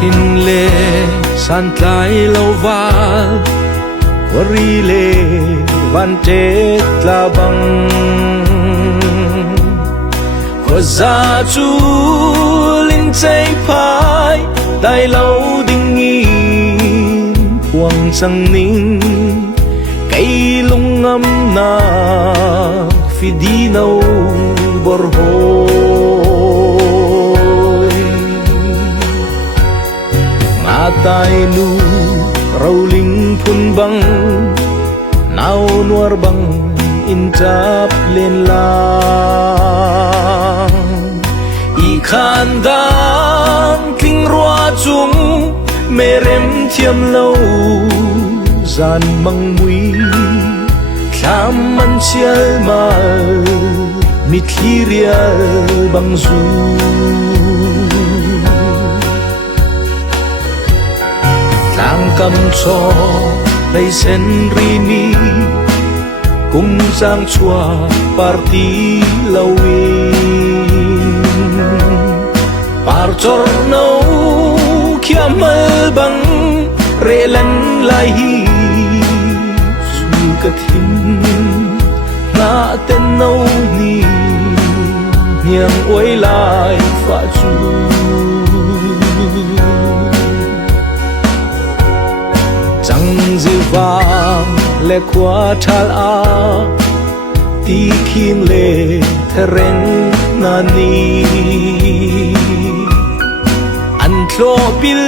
rin le san tlai lâu val Wari le van chết la băng Kwa za chu linh chay phai Dai lâu đinh nghìn Huang sang ninh Cây lung ngâm na Phi đi nâu bor hôi Nga tai nu rau linh phun băng Nao nuar băng in chap lên lang I khan dang kinh roa chung Mê rem thiam lâu Gian mang mui Tham man chial mal Mit hirial bang du Lang cầm cho Đây sen rini Kum sang chua Parti lawin Par chor nâu Kia mal bang Re lan lai hi Su ka thim Na tên nâu ni Niang oi lai fa chu Chẳng dư vàng lệ qua thal a Ti kim lệ thê ren na ni An tlo pil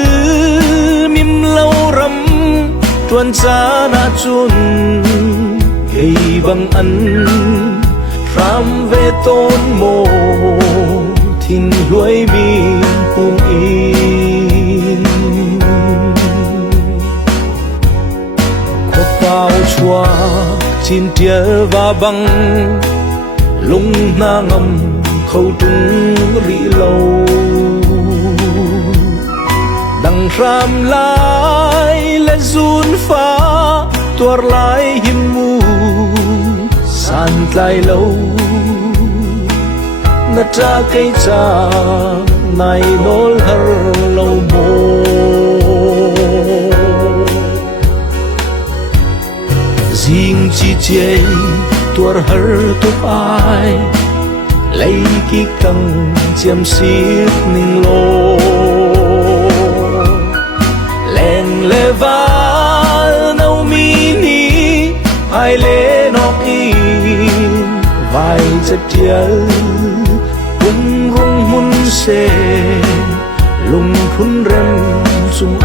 mim lâu ram Tuan sa na chun Kay bang an Ram ve tôn mô Thin luay min hung in Kwa bao chua Chin tia va băng Lung na ngâm Khâu tung ri lâu Đăng ram lai Lê dun pha Tuar lai him mu San tlai lâu Na tra cây cha Nai nol har lâu mô Ding chi chê Tuar har tup ai Lấy ki căng Chiam siết ninh lô Leng le va Nau mi ni Ai le nọc in Vai chất tiel Bung rung mun se Lung phun rem Sung